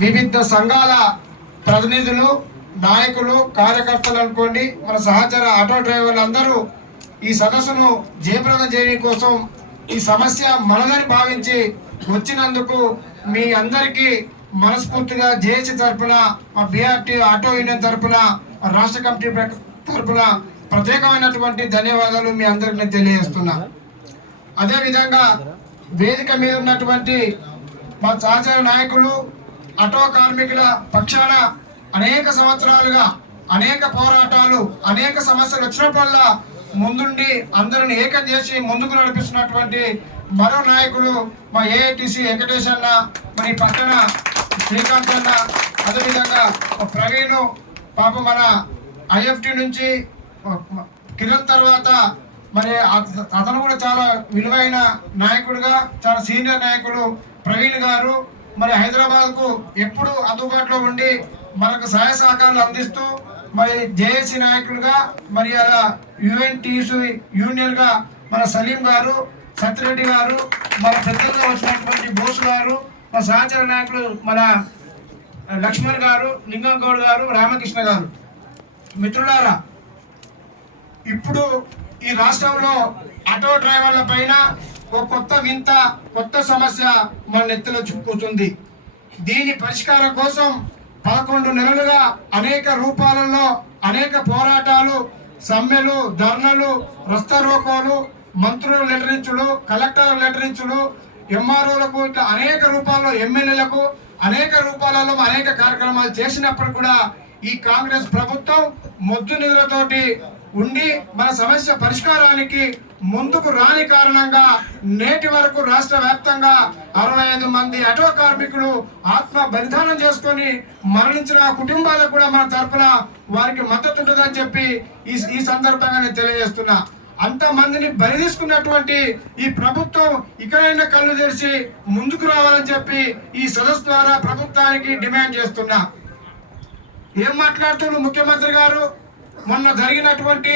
వివిధ సంఘాల ప్రతినిధులు, నాయకులు, కార్యకర్తలు అనుకోండి, మన సహచర ఆటో డ్రైవర్లు అందరూ ఈ సదస్సును జయప్రదం చేయడం కోసం ఈ సమస్య మనదని భావించి వచ్చినందుకు మీ అందరికీ మనస్ఫూర్తిగా జేఏసీ తరఫున, మా బీఆర్టీ ఆటో యూనియన్ తరఫున, రాష్ట్ర కమిటీ తరఫున ప్రత్యేకమైనటువంటి ధన్యవాదాలు మీ అందరికి నేను తెలియజేస్తున్నా. అదేవిధంగా వేదిక మీద ఉన్నటువంటి మా సహచర నాయకులు, ఆటో కార్మికుల పక్షాన అనేక సంవత్సరాలుగా అనేక పోరాటాలు, అనేక సమస్యలు వచ్చినప్పుడల్లా ముందుండి అందరిని ఏకం చేసి ముందుకు నడిపిస్తున్నటువంటి మరో నాయకులు మా ఏఐటీసీ వెంకటేష్ అన్న, మరి పక్కన శ్రీకాంత్ అన్న, అదేవిధంగా ప్రవీణ్, పాప మన ఐఎఫ్టీ నుంచి కిరణ్ తర్వాత మరి అతను కూడా చాలా విలువైన నాయకుడిగా, చాలా సీనియర్ నాయకుడు ప్రవీణ్ గారు మరి హైదరాబాద్కు ఎప్పుడు అందుబాటులో ఉండి మనకు సహాయ సహకారాలు అందిస్తూ మరి జేఏసీ నాయకులుగా, మరి అలా యుఎన్టీసీ యూనియన్గా మన సలీం గారు, సత్యరెడ్డి గారు, మన పెద్దలుగా వచ్చినటువంటి బోస్ గారు, మన సహచర నాయకులు మన లక్ష్మణ్ గారు, లింగం గౌడ్ గారు, రామకృష్ణ గారు. మిత్రులారా, ఇప్పుడు ఈ రాష్ట్రంలో ఆటో డ్రైవర్ల పైన ఒక కొత్త వింత, కొత్త సమస్య మన నెత్తిలో చుక్కుతుంది. దీని పరిష్కారం కోసం 11 నెలలుగా అనేక రూపాలలో అనేక పోరాటాలు, సమ్మెలు, ధర్నలు, రస్తారోకోలు, మంత్రులు లెటరించులు, కలెక్టర్ లెటరించులు, ఎంఆర్ఓలకు, ఇట్లా అనేక రూపాల్లో ఎమ్మెల్యేలకు అనేక రూపాలలో అనేక కార్యక్రమాలు చేసినప్పుడు కూడా ఈ కాంగ్రెస్ ప్రభుత్వం మొద్దు నిద్రతోటి ఉండి మన సమస్య పరిష్కారానికి ముందుకు రాని కారణంగా నేటి వరకు రాష్ట్ర వ్యాప్తంగా 65 మంది ఆటో కార్మికులు ఆత్మ బలిదానం చేసుకొని మరణించిన కుటుంబాలకు కూడా మన తరఫున వారికి మద్దతు ఉంటుందని చెప్పి ఈ సందర్భంగా నేను తెలియజేస్తున్నా. అంతమందిని బలి తీసుకున్నటువంటి ఈ ప్రభుత్వం ఇకనైనా కళ్ళు తెరిచి ముందుకు రావాలని చెప్పి ఈ సదస్సు ద్వారా ప్రభుత్వానికి డిమాండ్ చేస్తున్నా. ఏం మాట్లాడుతున్నారు ముఖ్యమంత్రి గారు? మొన్న జరిగినటువంటి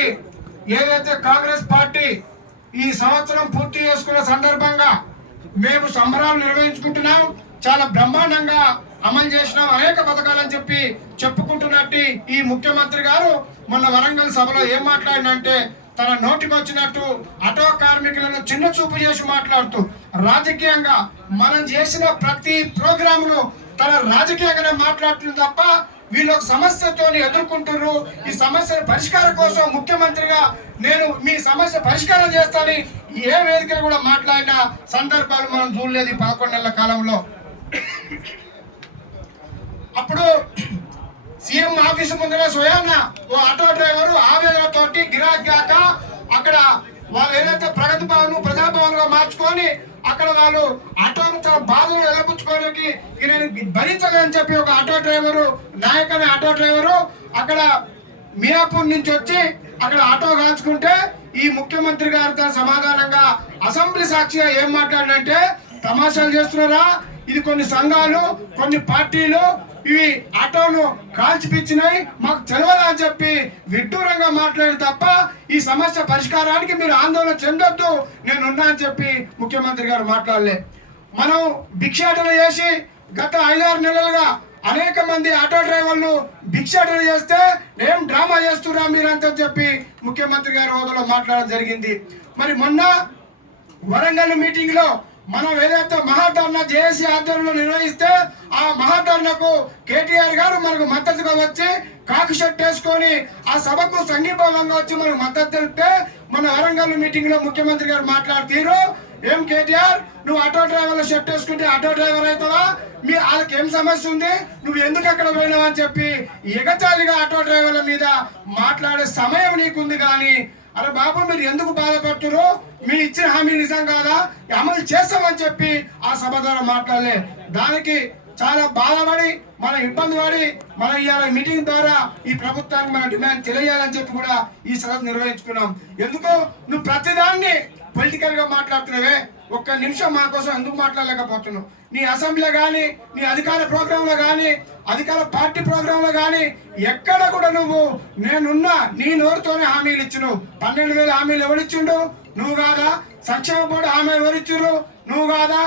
ఏదైతే కాంగ్రెస్ పార్టీ ఈ సంవత్సరం పూర్తి చేసుకున్న సందర్భంగా మేము సంబరాలు నిర్వహించుకుంటున్నాం, చాలా బ్రహ్మాండంగా అమలు చేసినాం అనేక పథకాలని చెప్పి చెప్పుకుంటున్నట్టు ఈ ముఖ్యమంత్రి గారు మొన్న వరంగల్ సభలో ఏం మాట్లాడినంటే తన నోటికి వచ్చినట్టు ఆటో కార్మికులను చిన్న చూపు చేసి మాట్లాడుతూ రాజకీయంగా మనం చేసిన ప్రతి ప్రోగ్రామును తన రాజకీయంగానే మాట్లాడుతుంది తప్ప వీళ్ళు ఒక సమస్యతో ఎదుర్కొంటున్నారు. ఈ సమస్య పరిష్కారం కోసం ముఖ్యమంత్రిగా నేను మీ సమస్య పరిష్కారం చేస్తానని ఏ వేదికలు కూడా మాట్లాడిన సందర్భాలు మనం చూడలేదు 11 నెలల కాలంలో. అప్పుడు సీఎం ఆఫీసు ముందర స్వయాన ఓ ఆటో డ్రైవరు ఆవేదనతోటి గిరాకీ కాక అక్కడ వాళ్ళు ఏదైతే ప్రగతి భవన్ ప్రజాభవన్ గా మార్చుకొని అక్కడ వాళ్ళు ఆటోను తన బాధలు వెలపుచ్చుకోవడానికి నేను భరించలేని చెప్పి ఒక ఆటో డ్రైవరు, నాయక్ అనే ఆటో డ్రైవరు అక్కడ మీరాపూర్ నుంచి వచ్చి అక్కడ ఆటో కాల్చుకుంటే ఈ ముఖ్యమంత్రి గారితో సమాధానంగా అసెంబ్లీ సాక్షిగా ఏం మాట్లాడినంటే, తమాషాలు చేస్తున్నారా, ఇది కొన్ని సంఘాలు, కొన్ని పార్టీలు ఇవి ఆటోను కాల్చిపిచ్చినాయి, మాకు తెలియదా అని చెప్పి విడ్డూరంగా మాట్లాడి తప్ప ఈ సమస్య పరిష్కారానికి మీరు ఆందోళన చెందొద్దు, నేనున్నా అని చెప్పి ముఖ్యమంత్రి గారు మాట్లాడలే. మనం భిక్షాటన చేసి గత 5-6 నెలలుగా అనేక మంది ఆటో డ్రైవర్లు భిక్షాటన చేస్తే ఏం డ్రామా చేస్తున్నా మీరంతా చెప్పి ముఖ్యమంత్రి గారి హోదాలో మాట్లాడడం జరిగింది. మరి మొన్న వరంగల్ మీటింగ్ లో మనం ఏదైతే మహాధర్నా జేఏసీ ఆధ్వర్యంలో నిర్వహిస్తే ఆ మహాధర్నాకు కేటీఆర్ గారు మనకు మద్దతుగా వచ్చి కాకి షర్ట్ వేసుకొని ఆ సభకు సంఘీభావంగా వచ్చి మనకు మద్దతు తెలిపితే మన వరంగల్ మీటింగ్ లో ముఖ్యమంత్రి గారు మాట్లాడుతీరు, ఏం కేటీఆర్ నువ్వు ఆటో డ్రైవర్ల షర్ట్ వేసుకుంటే ఆటో డ్రైవర్ అవుతావా, మీ వాళ్ళకి ఏం సమస్య ఉంది, నువ్వు ఎందుకు అక్కడ పోయినావు అని చెప్పి ఎగతాళిగా ఆటో డ్రైవర్ల మీద మాట్లాడే సమయం నీకుంది. కానీ అరే బాబు మీరు ఎందుకు బాధపడుతున్నారు, మీ ఇచ్చిన హామీ నిజం కాదా, అమలు చేస్తామని చెప్పి ఆ సభ ద్వారా మాట్లాడలే. దానికి చాలా బాధపడి మనం ఇబ్బంది పడి మనం ఇవాళ మీటింగ్ ద్వారా ఈ ప్రభుత్వానికి మన డిమాండ్ తెలియాలని చెప్పి కూడా ఈ సభ నిర్వహించుకున్నాం. ఎందుకు నువ్వు ప్రతిదాన్ని పొలిటికల్ గా మాట్లాడుతున్నావే, ఒక్క నిమిషం మా కోసం ఎందుకు మాట్లాడలేకపోతున్నావు? నీ అసెంబ్లీలో కానీ, నీ అధికార ప్రోగ్రామ్ లో కానీ, అధికార పార్టీ ప్రోగ్రామ్ లో కానీ ఎక్కడ కూడా నువ్వు నేనున్నా నీ నోరుతోనే హామీలు ఇచ్చినావు. 12,000 హామీలు ఎవరిచ్చిండు? నువ్వు కాదా? సంక్షేమ బోర్డు హామీ ఎవరిచ్చిండ్రు? నువ్వు కాదా?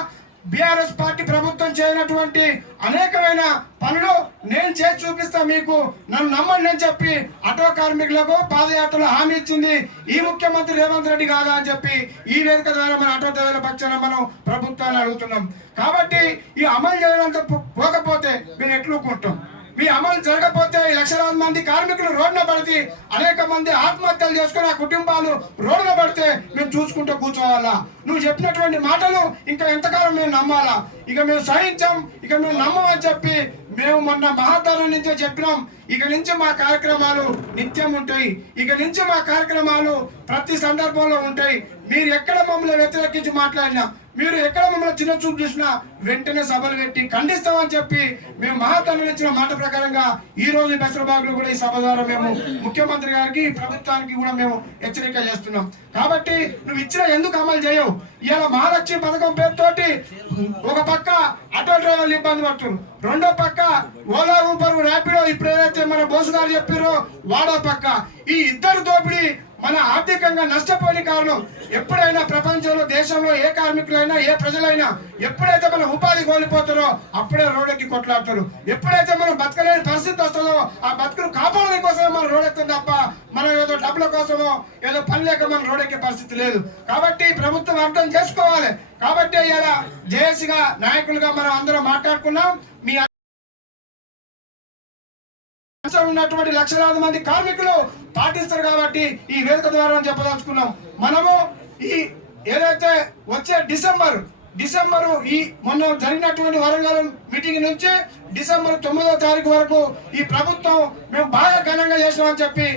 బీఆర్ఎస్ పార్టీ ప్రభుత్వం చేయనటువంటి అనేకమైన పనులు నేను చేసి చూపిస్తా, మీకు నన్ను నమ్మండి అని చెప్పి ఆటో కార్మికులకు పాదయాత్రలో హామీ ఇచ్చింది ఈ ముఖ్యమంత్రి రేవంత్ రెడ్డి కాదా అని చెప్పి ఈ వేదిక ద్వారా మన ఆటో డ్రైవర్ల పక్షాన మనం ప్రభుత్వాన్ని అడుగుతున్నాం. కాబట్టి ఈ అమలు చేయడంతో పోకపోతే మేము ఎట్లుకుంటాం? మీ అమలు జరగకపోతే లక్షలాది మంది కార్మికులు రోడ్డున పడితే అనేక మంది ఆత్మహత్యలు చేసుకుని ఆ కుటుంబాలు రోడ్డున పడితే మేము చూసుకుంటూ కూర్చోవాలా? నువ్వు చెప్పినటువంటి మాటలు ఇంకా ఎంతకాలం మేము నమ్మాలా? ఇక మేము సహించాం, ఇక మేము నమ్మమని చెప్పి మేము మొన్న మహాదారం నుంచే చెప్పినాం. ఇక నుంచి మా కార్యక్రమాలు నిత్యం ఉంటాయి, ఇక నుంచి మా కార్యక్రమాలు ప్రతి సందర్భంలో ఉంటాయి. మీరు ఎక్కడ మమ్మల్ని వ్యతిరేకించి మాట్లాడినా, మీరు ఎక్కడ మమ్మల్ని చిన్న చూపు చూసినా వెంటనే సభలు పెట్టి ఖండిస్తామని చెప్పి మేము మహాత్మలు ఇచ్చిన మాట ప్రకారంగా ఈ రోజు బెసరబాగులో కూడా ఈ సభ ద్వారా మేము ముఖ్యమంత్రి గారికి ప్రభుత్వానికి కూడా మేము హెచ్చరిక చేస్తున్నాం. కాబట్టి నువ్వు ఇచ్చిన ఎందుకు అమలు చేయవు? ఇవాళ మహాలక్ష్మి పథకం పేరుతోటి ఒక పక్క ఆటో డ్రైవర్లు ఇబ్బంది పడుతున్నారు, రెండో పక్క ఓలా ఊబర్ ర్యాపిడో ఇప్పుడు ఏదైతే మన బోసు గారు చెప్పారో వాడో పక్క ఈ ఇద్దరు దోపిడీ మన ఆర్థికంగా నష్టపోయిన కారణం. ఎప్పుడైనా ప్రపంచంలో దేశంలో ఏ కార్మికులైనా ఏ ప్రజలైనా ఎప్పుడైతే మనం ఉపాధి కోల్పోతారో అప్పుడే రోడ్డెక్కి కొట్లాడతారు. ఎప్పుడైతే మనం బతకలేని పరిస్థితి వస్తుందో ఆ బతుకులు కాపాడడం కోసమే మనం రోడ్డెక్కుతాం తప్ప మనం ఏదో డబ్బుల కోసమో ఏదో పని లేక మనం రోడ్డెక్కే పరిస్థితి లేదు. కాబట్టి ప్రభుత్వం అర్థం చేసుకోవాలి. కాబట్టి ఇలా జేఏసీగా నాయకులుగా మనం అందరం మాట్లాడుకున్నాం. మీ ఉన్నటువంటి లక్షలాది మంది కార్మికులు పాటిస్తారు కాబట్టి ఈ వేదిక ద్వారా చెప్పదలుచుకున్నాం. మనము ఈ ఏదైతే వచ్చే డిసెంబరు ఈ మొన్న జరిగినటువంటి వరంగల్ మీటింగ్ నుంచి డిసెంబర్ 9వ తారీఖు వరకు ఈ ప్రభుత్వం మేము బాగా ఘనంగా చేసినామని చెప్పి